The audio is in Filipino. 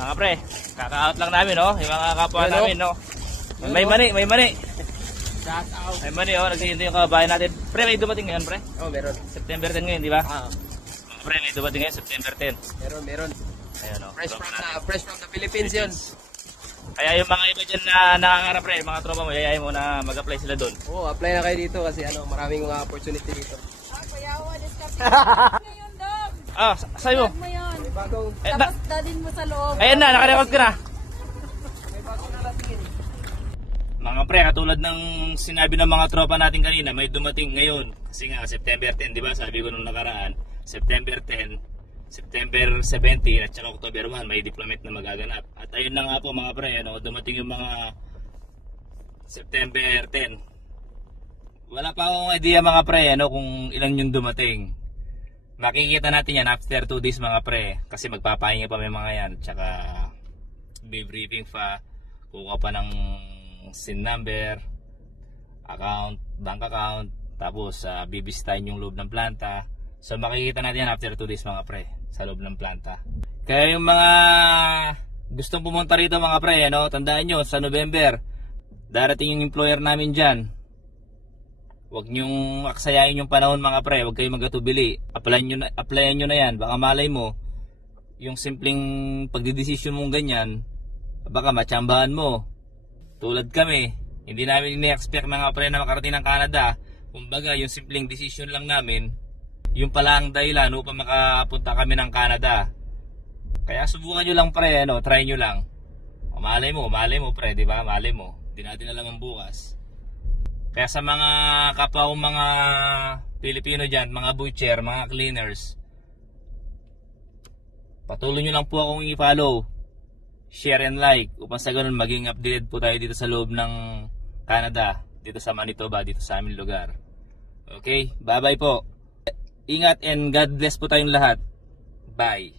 Mga pre, kaka-out lang namin, no? Yung mga kapwa namin, no? May mani, may mani. Shout out. May mani, oh. Nagsihintay yung kabayan natin. Pre, may dumating ngayon, pre? Oh, meron. September 10 ngayon, di ba? Ah, Pre, may dumating ngayon, September 10. meron. Ayun, oh. Fresh from the Philippines yun. Kaya yung mga iba dyan na nangangarap, pre, mga tropa mo, yayayin mo na mag-apply sila doon. Oo, apply na kayo dito kasi maraming mga opportunity dito. Kuyawa, discount ngayon, dog. Ah, sa'yo mo. Vlog mo yun. May bagong, Tapos dadin mo sa loob. Ayan na, nakarecord ka na. may bagong naratingin. Mga pre, katulad ng sinabi ng mga tropa natin kanina, may dumating ngayon. Kasi nga, September 10, di ba? Sabi ko nung nakaraan, September 10, September 17, at saka October 1, may deployment na magaganap. At ayun na nga po mga pre, dumating yung mga September 10. Wala pa akong idea mga pre, kung ilan yung dumating. Makikita natin yan after 2 days mga pre, kasi magpapahinga pa may mga yan. Tsaka, may briefing pa, kukuha pa ng SIN number, account, bank account, tapos bibisitahin yung loob ng planta. So makikita natin yan after 2 days mga pre, sa loob ng planta. Kaya yung mga gustong pumunta rito mga pre, tandaan nyo, sa November, darating yung employer namin dyan. Huwag nyong aksayain yung panahon mga pre, huwag kayong magatubili. Applyan nyo na yan, baka malay mo, yung simpleng pagdidesisyon mong ganyan, baka matsambahan mo. Tulad kami, hindi namin ini-expect mga pre na makarating ng Canada. Kumbaga, yung simpleng decision lang namin, yung pala ang dahilan upang makapunta kami ng Canada. Kaya subukan nyo lang pre, try nyo lang. Malay mo pre, di ba? Malay mo. Hindi natin alam ang bukas. Kaya sa mga kapwa mga Pilipino dyan, mga butcher, mga cleaners, patuloy nyo lang po akong i-follow, share and like, upang sa ganun maging updated po tayo dito sa loob ng Canada, dito sa Manitoba, dito sa aming lugar. Okay, bye bye po. Ingat and God bless po tayong lahat. Bye.